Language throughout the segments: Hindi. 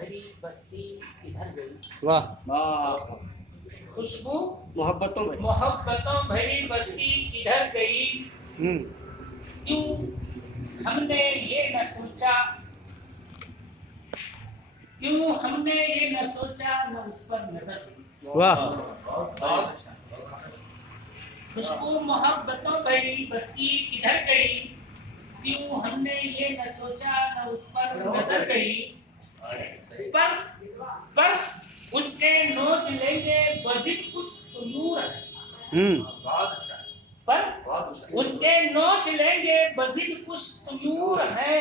भरी बस्ती किधर गई। वाह। खुशबू मोहब्बतों भरी बस्ती किधर गई। क्यों हमने ये न सोचा, क्यों हमने ये न सोचा न उस पर नजर दी। वाह। खुशबू मोहब्बतों भरी बस्ती किधर गई। क्यों हमने ये न सोचा न उस पर नजर गई। पर उसके नोच लेंगे मजीद कुछ तुयूर है। पर उसके नोच लेंगे मजीद कुछ तुयूर है।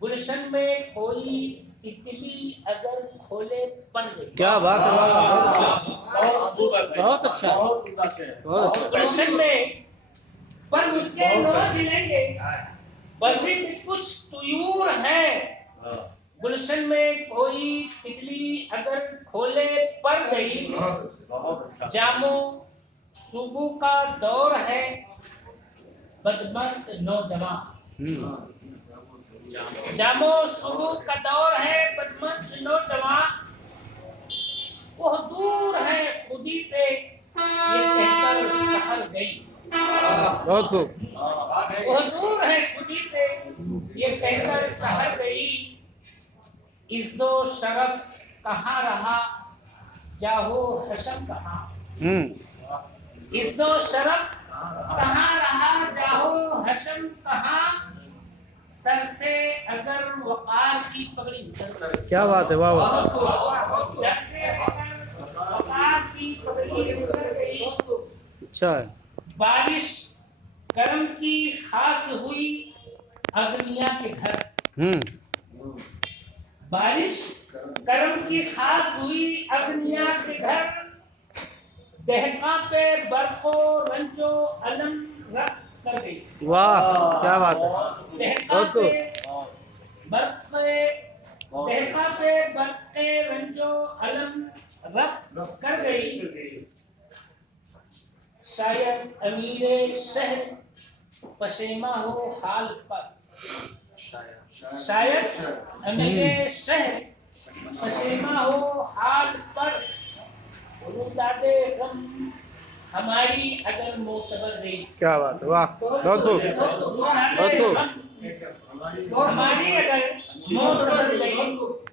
गुलशन में कोई तितली अगर खोले पर गई। क्या बात है। बहुत अच्छा, बहुत अच्छा। गुलशन में पर उसके नोच लेंगे मजीद कुछ तुयूर है। गुलशन में कोई तितली अगर खोले पर गई। जामो सुबह का दौर है बदमस्त नौजवान। जामो सुबह का दौर है बदमस्त नौजवान। वो दूर है खुदी से ये कहकर सहर गई। बहुत खूब। वो दूर है खुदी से ये कहकर सहर गई। इज्जो शरफ कहाँ रहा जाहो हशम कहाँ। इज्जो शरफ कहाँ रहा जाहो हशम कहाँ। सर से अगर वकार की पगड़ी उतर गई। क्या बात है। वाह वाह। सर से अगर वकार की पगड़ी उतर गई। अच्छा है। बारिश करम की खास हुई अगनिया के घर। बारिश करम की खास हुई अगनिया के घर। दहका पे बर्फो रंजो अलम रक्स कर गई। वाह क्या बात है। दहका पे बर्फे दहका पे बर्फे रंजो अलम रक्स कर गई। शायद अमीरे शहर पशेमा हो हाल पर। शायद अमीरे शहर पशेमा हो हाल पर। रुदादे गम हमारी अगर मोतबर रही। क्या बात है। वाह बहुत खूब, बहुत खूब। हमारी अगर मोतबर रही।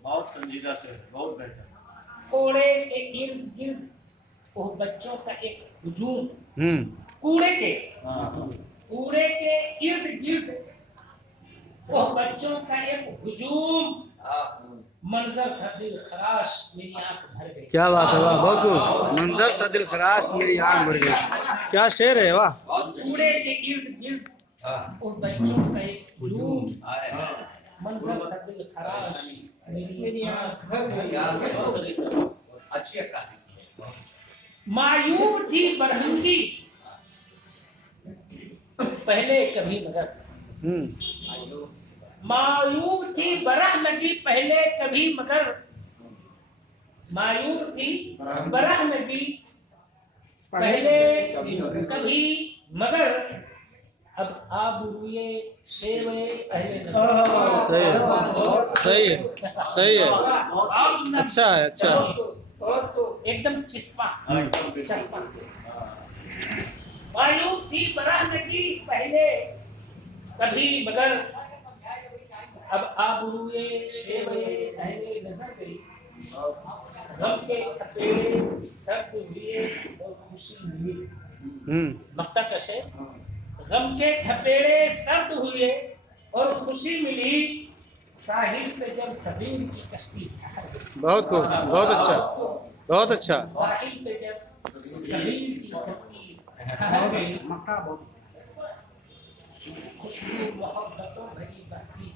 बहुत संजीदा से बहुत बेहतर। कोड़े के इर्द गिर्द वो बच्चों का एक हुजूम। कूड़े के इर्द गिर्द वो बच्चों का एक हुजूम। मंजर था दिल खराश मेरी आंख भर गई। क्या बात है। वाह बहुत खूब। मंजर था दिल खराश मेरी आंख भर गई। क्या शेर है। वाह। कूड़े के इर्द गिर्द वो बच्चों का एक हुजूम। मंजर था दिल खराश मेरी आंख भर गई। अच्छी अक्कासी है। मायूर थी बरहंगी पहले कभी मगर। मायूर थी बरह लगी पहले कभी मगर। मायूर थी बरह लगी पहले कभी मगर। अब आबरूए शेवे अहले नज़र। सही है, सही है, सही है। अच्छा है, अच्छा है। एकदम चिस्पा चस्पा। मायूर थी बरह लगी पहले कभी मगर। अब आबरूए शेवे अहले नजर गई। गम के थपेड़े सर्द हुए और खुशी मिली। मक्ता का शेर। गम के थपेड़े सर्द हुए और खुशी मिली। साहिल पे जब सबीर की कश्ती ठहर गई। बहुत खूब, बहुत अच्छा, बहुत अच्छा। साहिल पे जब सबीर की कश्ती ठहर गई। खुशबू मोहब्बतों भरी बस्ती